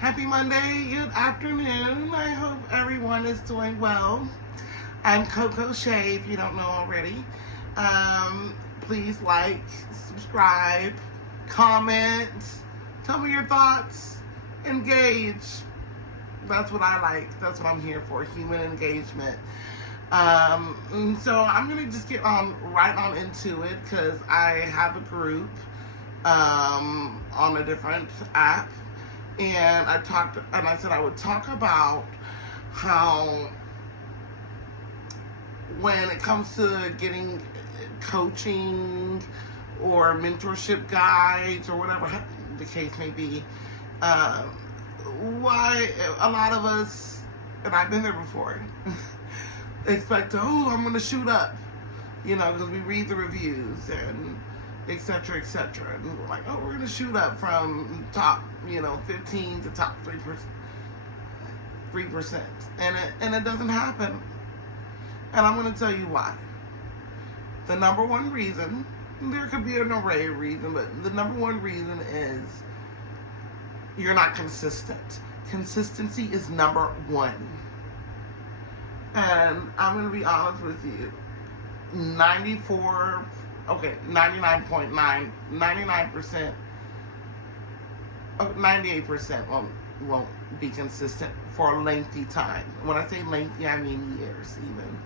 Happy Monday, good afternoon. I hope everyone is doing well. I'm Coco Shea, if you don't know already. Please like, subscribe, comment, tell me your thoughts, engage. That's what I like. That's what I'm here for, human engagement. So I'm going to just get right on into it because I have a group on a different app. And I said I would talk about how when it comes to getting coaching or mentorship guides or whatever the case may be, why a lot of us, and I've been there before, expect I'm going to shoot up, because we read the reviews and etc., etc. And we're like, we're going to shoot up from top, 15 to top 3%. And it doesn't happen. And I'm going to tell you why. The number one reason, there could be an array of reasons, but the number one reason is you're not consistent. Consistency is number one. And I'm going to be honest with you. 99.9, 98% won't be consistent for a lengthy time. When I say lengthy, I mean years even.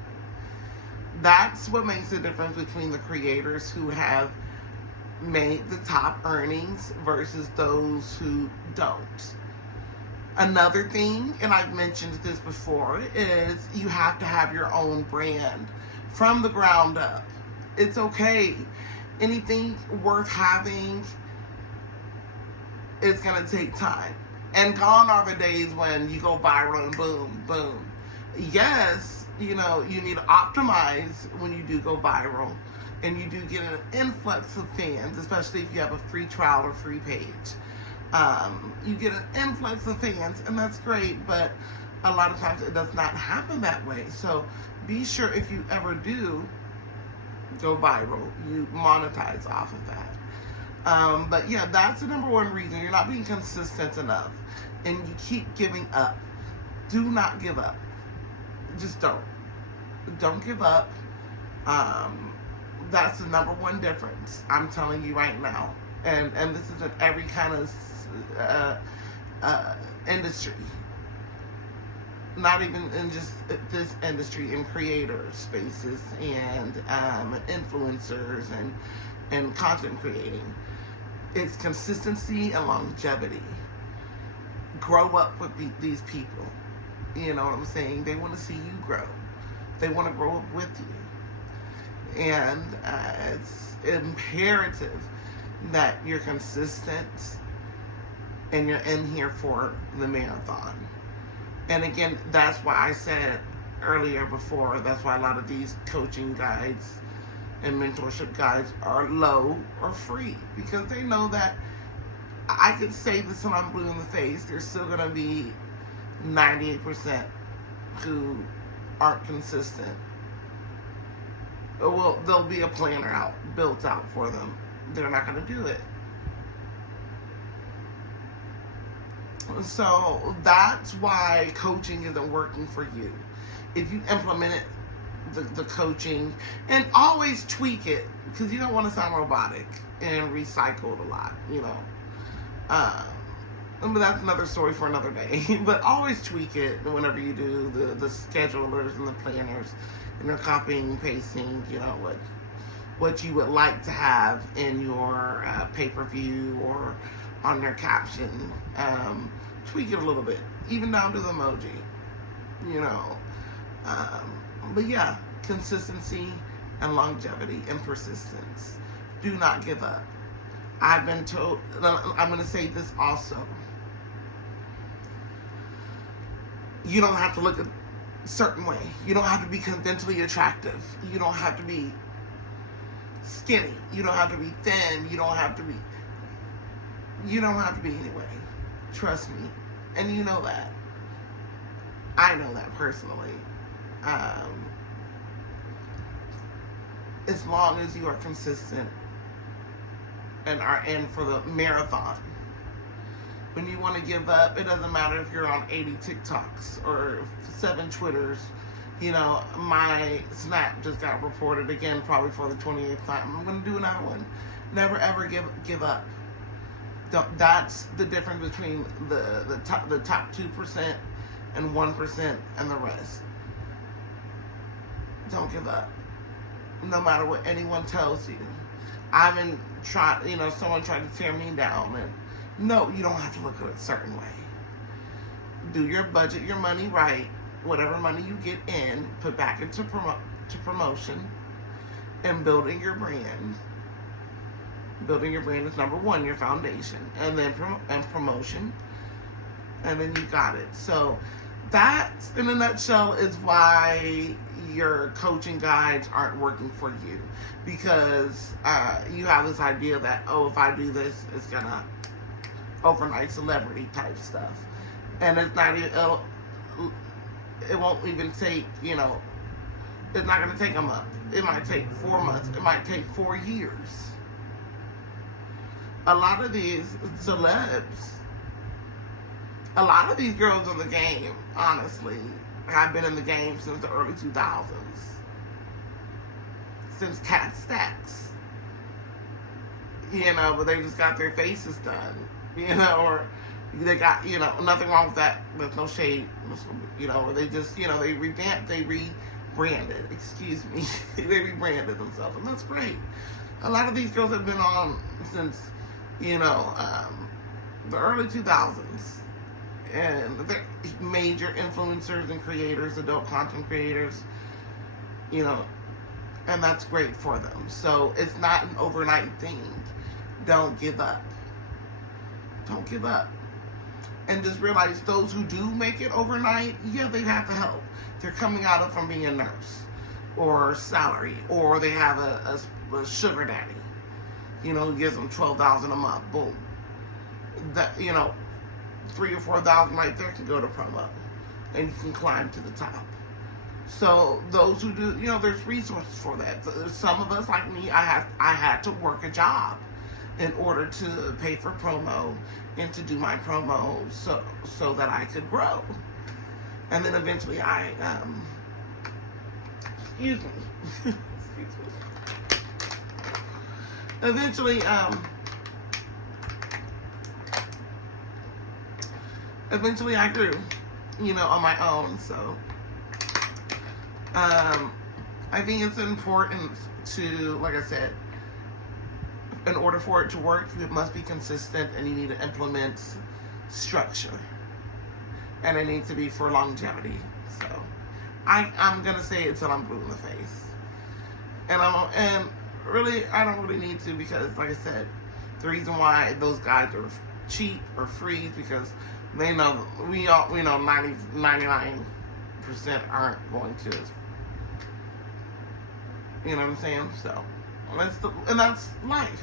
That's what makes the difference between the creators who have made the top earnings versus those who don't. Another thing, and I've mentioned this before, is you have to have your own brand from the ground up. It's okay. Anything worth having is going to take time. And gone are the days when you go viral and boom, boom. Yes, you need to optimize when you do go viral. And you do get an influx of fans, especially if you have a free trial or free page. You get an influx of fans, and that's great, but a lot of times it does not happen that way. So be sure if you ever do go viral, you monetize off of that. But yeah, that's the number one reason. You're not being consistent enough, and you keep giving up. Do not give up. Just don't give up. That's the number one difference. I'm telling you right now, and this is in every kind of industry. Not even in just this industry, in creator spaces and influencers and content creating. It's consistency and longevity. Grow up with these people. You know what I'm saying? They want to see you grow. They want to grow up with you. And it's imperative that you're consistent and you're in here for the marathon. And again, that's why I said earlier before, that's why a lot of these coaching guides and mentorship guides are low or free, because they know that I could say this when I'm blue in the face, there's still going to be 98% who aren't consistent. Well, there'll be a planner built out for them. They're not going to do it. So that's why coaching isn't working for you. If you implement it, the coaching, and always tweak it, because you don't want to sound robotic and recycled a lot, but that's another story for another day. But always tweak it whenever you do the schedulers and the planners, and they're copying and pasting, what you would like to have in your pay-per-view or on their caption. Tweak it a little bit, even down to the emoji, but yeah, consistency and longevity and persistence. Do not give up. I've been told, I'm going to say this also. You don't have to look a certain way. You don't have to be conventionally attractive. You don't have to be skinny. You don't have to be thin. You don't have to be anyway. Trust me. And you know that. I know that personally. As long as you are consistent and are in for the marathon, When you want to give up, it doesn't matter if you're on 80 TikToks or 7 Twitters. You know, my Snap just got reported again, probably for the 28th time. I'm going to do another one. Never ever give up. That's the difference between the top 2% and 1% and the rest. Don't give up. No matter what anyone tells you. I've been trying, you know, someone tried to tear me down, and no, you don't have to look at it a certain way. Do your budget, your money right. Whatever money you get in, put back into promotion and building your brand. Building your brand is number one, your foundation, and then promotion, and then you got it. So that, in a nutshell, is why your coaching guides aren't working for you, because you have this idea that, oh, if I do this, it's gonna overnight celebrity type stuff, and it's not. It won't even take, you know, it's not going to take a month. It might take 4 months. It might take 4 years. A lot of these celebs, a lot of these girls in the game, honestly, have been in the game since the early 2000s. Since Cat Stacks. You know, but they just got their faces done. You know, or they got, you know, nothing wrong with that. There's no shade, you know. They just, you know, they rebranded. Excuse me, they rebranded themselves, and that's great. A lot of these girls have been on since, you know, the early 2000s, and they're major influencers and creators, adult content creators, you know, and that's great for them. So it's not an overnight thing. Don't give up. Don't give up. And just realize those who do make it overnight, yeah, they have the help. They're coming out of from being a nurse or salary, or they have a sugar daddy, you know, who gives them $12,000 a month. Boom. That, you know, $3,000 or $4,000 right there can go to promo, and you can climb to the top. So those who do, you know, there's resources for that. Some of us, like me, I had to work a job in order to pay for promo and to do my promo so that I could grow. And then eventually excuse me. Eventually I grew, you know, on my own. So I think it's important to, like I said, in order for it to work, it must be consistent, and you need to implement structure. And it needs to be for longevity. So I'm gonna say it till I'm blue in the face. And really, I don't really need to, because, like I said, the reason why those guys are cheap or free is because they know we know 99% aren't going to. You know what I'm saying? So that's life.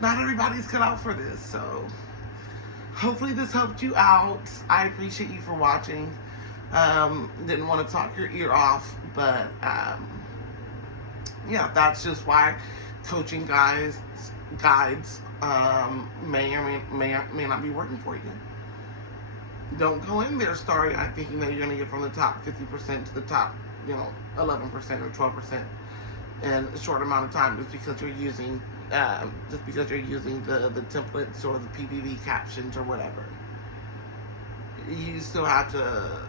Not everybody's cut out for this, so hopefully this helped you out. I appreciate you for watching. Didn't want to talk your ear off, but yeah, that's just why coaching guides may or may not be working for you. Don't go in there starting thinking that you're going to get from the top 50% to the top, you know, 11% or 12% in a short amount of time just because you're using the templates or the PPV captions or whatever. You still have to,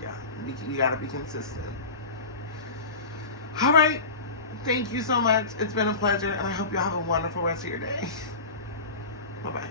you got to be consistent. All right, thank you so much. It's been a pleasure, and I hope you have a wonderful rest of your day. Bye bye.